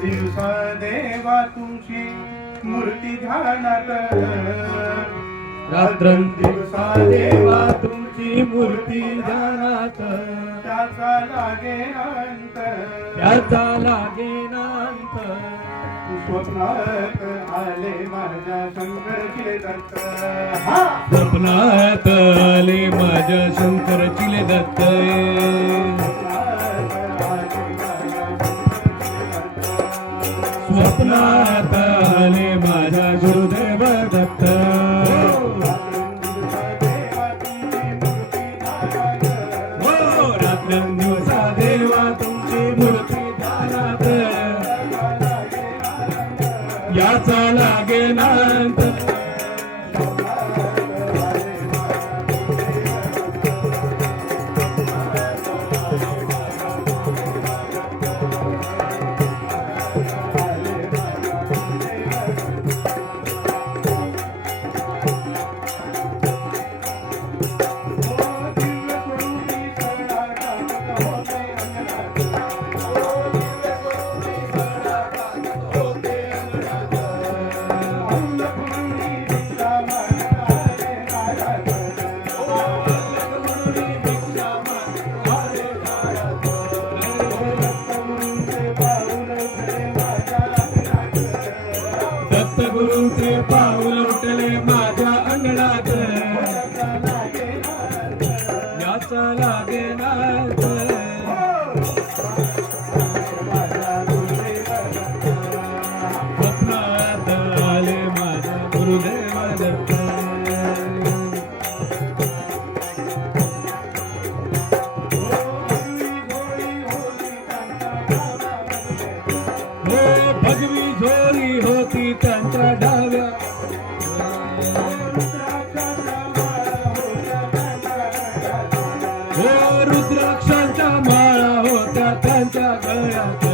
दिवसा देवा तुमची मूर्ती ध्यानात. रात्रंदिवसा देवा तुमची मूर्ती ध्यानात. त्याचा लागे अंत त्याचा लागेनांत स्वप्नात आले माझ्या शंकरचे दत्त स्वप्नात आले माझ्या शंकर चिले दत्त स्वप्नात आले माझ्या गुरुदेव दत्त. हो रात्रंदिवसा देवा तुमची मूर्ती याचा लागेनांत दत्तगुरूचे भगवी झोरी होती त्यांच्या डाव्या. हो रुद्राक्षांच्या माळा होत्या त्यांच्या गळ्यात.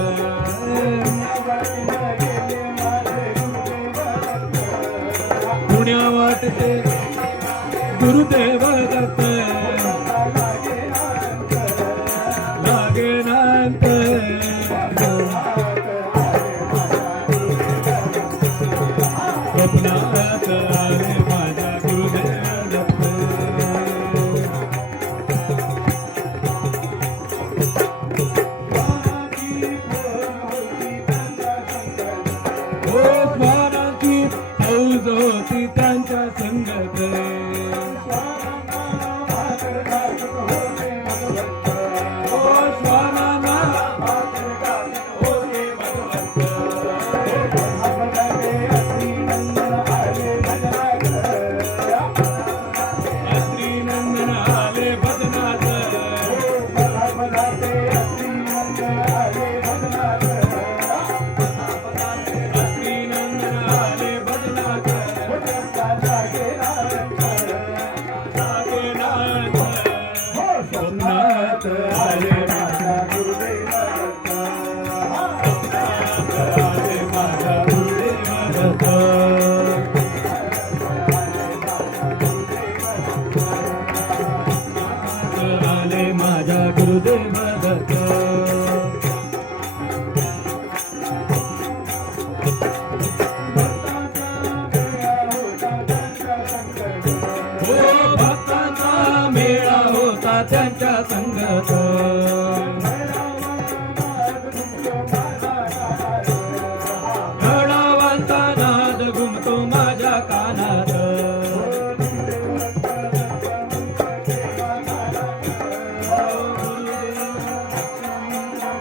पुण्या वाटते गुरुदेव दत्त लागेनांत स्वप्नात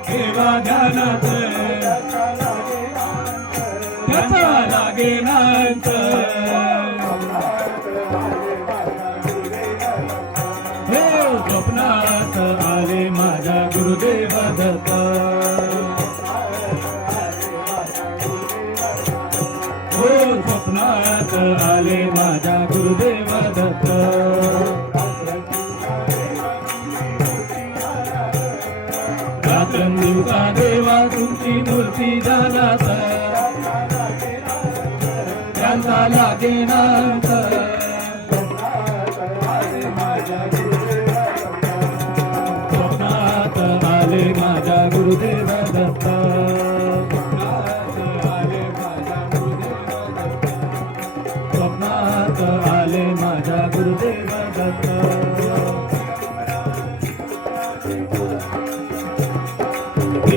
ठेवा ध्यानात त्याचा लागेनांत हे स्वप्नात आले माझ्या गुरुदेव. तुमची मूर्ती झाला त्यांना लागे नंतर माझ्या गुरुदेव दत्ता स्वप्नात आले माझ्या गुरुदेव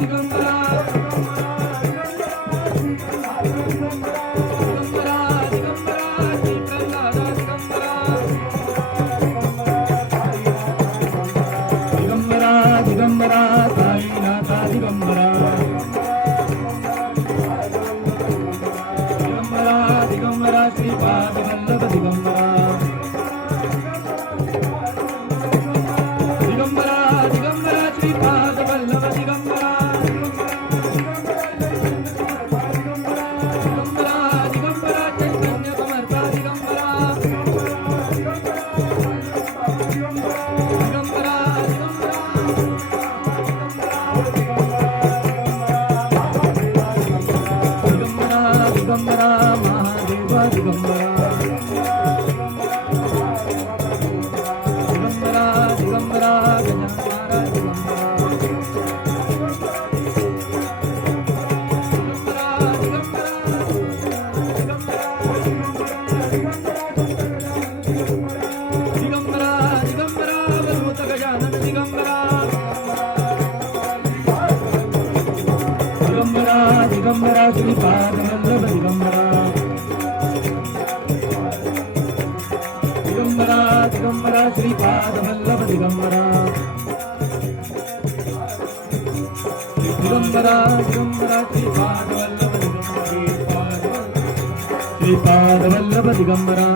దిగంబరా దిగంబరా సాయినాథ దిగంబరా. దిగంబరా శ్రీ పాదనంద దిగంబరా దిగంబరా దిగంబరా శ్రీ పాదవల్లభ దిగంబరా దిగంబరా దిగంబరా శ్రీ పాదవల్లభ దిగంబరా శ్రీ పాదవల్లభ దిగంబరా